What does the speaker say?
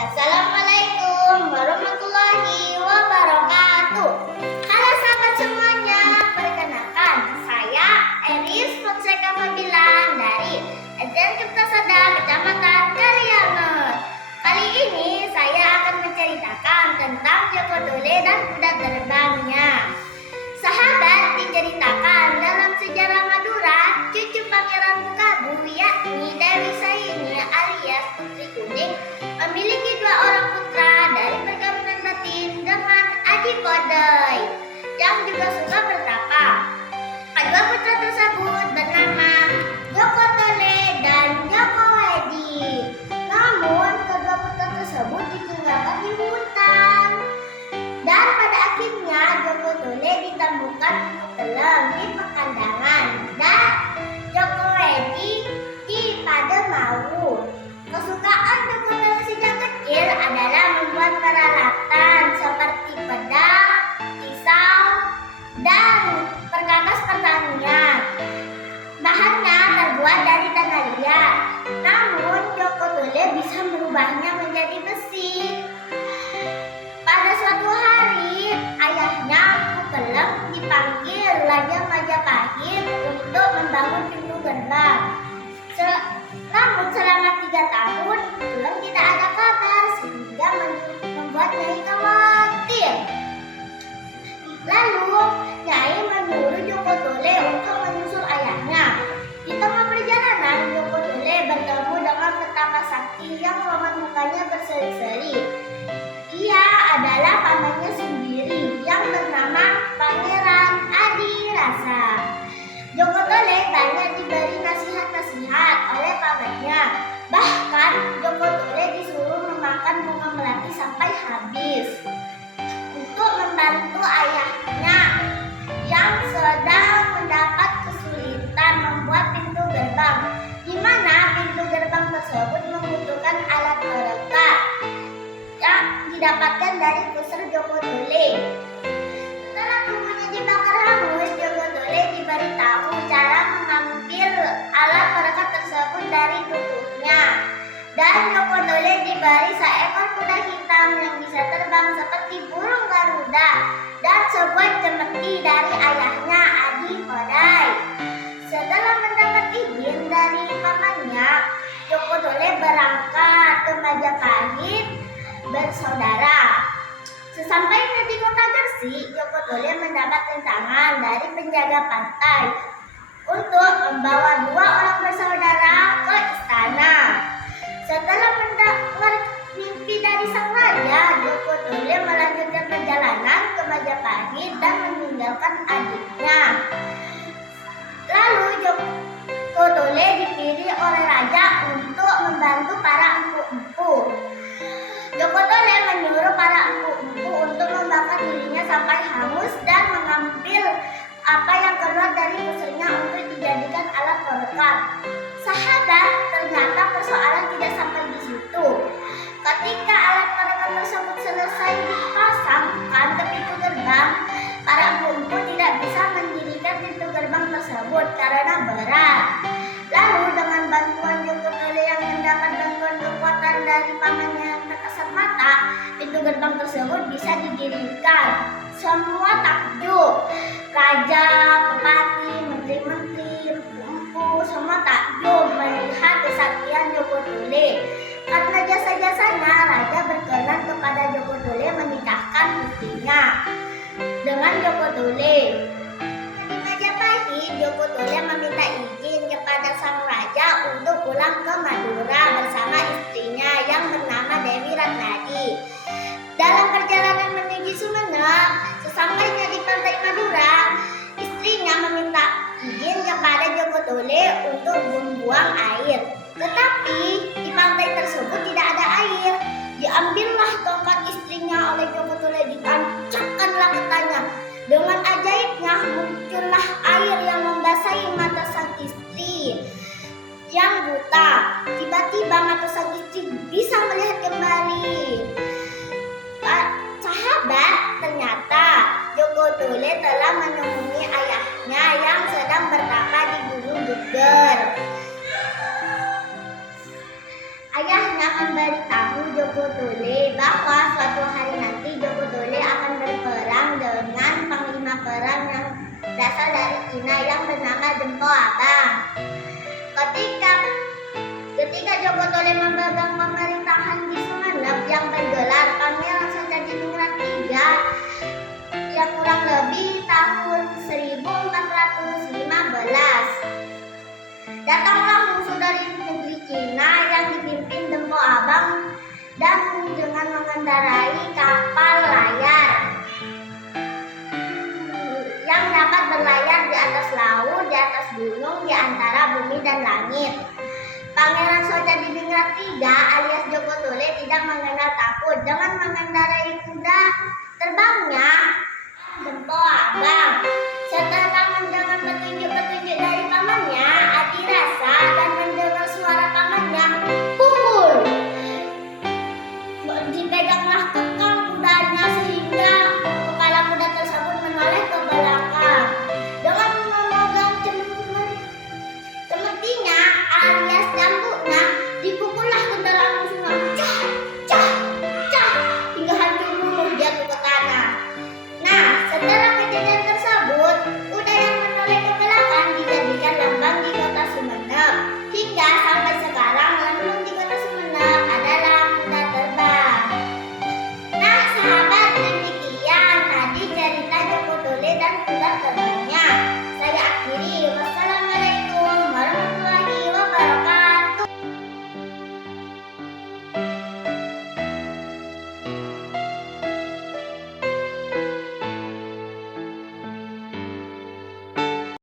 Assalamualaikum warahmatullahi wabarakatuh. Halo sahabat semuanya, perkenalkan saya Eris Fonseca Fadila dari SDN Kertasada, Kecamatan Kalianget. Kali ini saya akan menceritakan tentang Joko Tole dan kuda terbangnya. Sahabat, diceritakan dalam sejarah Madura, cucu Pangeran Bukabu yakni Dewi Saini alias Putri Kuning memiliki dua orang putra dari perkawinan batin dengan Adi Kodai yang juga suka bertapa. Kedua putra tersebut bernama Joko Tole dan Joko Wedi. Namun kedua putra tersebut ditinggalkan di hutan dan pada akhirnya Joko Tole ditemukan tenggelam di pekandangan dan Joko Wedi di Pademawu. Kesukaan Joko Tole sejak kecil adalah membuat peralatan seperti pedang, pisau, dan perkakas pertanian. Bahannya terbuat dari tanah liat, namun Joko Tole bisa merubahnya menjadi besi. Pada suatu hari, ayahnya Pukelem dipanggil Raja Majapahit untuk membangun pintu gerbang. Namun selama 3 tahun belum tidak ada kabar sehingga membuat Nyai khawatir. Lalu Nyai menyuruh Joko Tole untuk menyusul ayahnya. Di tengah perjalanan Joko Tole bertemu dengan petapa sakti yang roman mukanya berseri-seri. Ia adalah pamannya sendiri yang bernama Pangeran Adi Rasa. Joko Tole banyak diberi nasihat-nasihat oleh pamannya. Bahkan Joko Tole disuruh memakan bunga melati sampai habis untuk membantu ayahnya yang sedang mendapat kesulitan membuat pintu gerbang, di mana pintu gerbang tersebut membutuhkan alat perekat yang didapatkan dari pusar Joko Tole. Setelah tubuhnya dibakar hangus, Joko Tole diberitahu cara mengambil alat perekat tersebut dari tubuhnya. Dan Joko Tole diberi seekor kuda hitam yang bisa terbang seperti burung Garuda dan sebuah cemeti dari ayahnya Adi Kodai. Setelah mendapat izin dari pamannya, Joko Tole berangkat ke Majapahit bersaudara. Sesampainya di kota Gresik, Joko Tole mendapat rintangan dari penjaga pantai untuk membawa 2 orang bersaudara ke istana. Setelah mendapat mimpi dari sang raja, Joko Tole melanjutkan perjalanan ke Majapahit dan meninggalkan adiknya. Lalu Joko Tole dipilih oleh raja untuk membantu para empu-empu. Joko Tole menyuruh para empu-empu untuk membakar dirinya sampai hangus dan mengambil apa yang keluar dari pusarnya untuk dijadikan alat perekat. Sahabat, ternyata persoalan tidak sampai di situ. Ketika alat perekat tersebut selesai dipasangkan ke pintu gerbang, para empu-empu tidak bisa mendirikan pintu gerbang tersebut karena berat. Lalu dengan bantuan Joko Tole yang mendapat bantuan kekuatan dari pamannya yang tak kasat mata, pintu gerbang tersebut bisa didirikan. Semua takjub. Raja, bupati, menteri-menteri, empu, semua takjub melihat kesaktian Joko Tole. Karena jasa-jasanya, raja berkenan kepada Joko Tole menikahkan putrinya dengan Joko Tole. Di Majapahit, Joko Tole meminta izin kepada sang raja untuk pulang ke Madura bersama istrinya yang bernama Dewi Ratnadi. Dalam perjalanan menuju Sumenep, sesampainya di pantai Madura, istrinya meminta izin kepada Joko Tole untuk membuang air. Tetapi di pantai tersebut tidak ada air. Diambillah tongkat istrinya oleh Joko Tole, ditancapkanlah ketanya. Dengan ajaibnya muncullah air yang membasahi mata sang istri yang buta. Tiba-tiba mata sang istri bisa melihat kembali. Sahabat, ternyata Joko Tole telah menemui ayahnya yang sedang bertapa di Gunung Buger. Ayahnya memberitahu Joko Tole dari Cina yang bernama Dempo Abang. Ketika Joko Tole memegang pemerintahan di Sumeneb yang bergelar Pangeran Sojadiningrat III yang kurang lebih tahun 1415. Datanglah musuh dari negeri Cina yang dipimpin Dempo Abang dan dengan mengendarai kapal layar yang dapat berlayar di atas laut, di atas gunung, di antara bumi dan langit. Pangeran Sojadiningrat III alias Joko Tole tidak mengenal takut. Dengan mengendarai kuda terbangnya Dempo Abang, setelah mendengar petunjuk-petunjuk dari pamannya,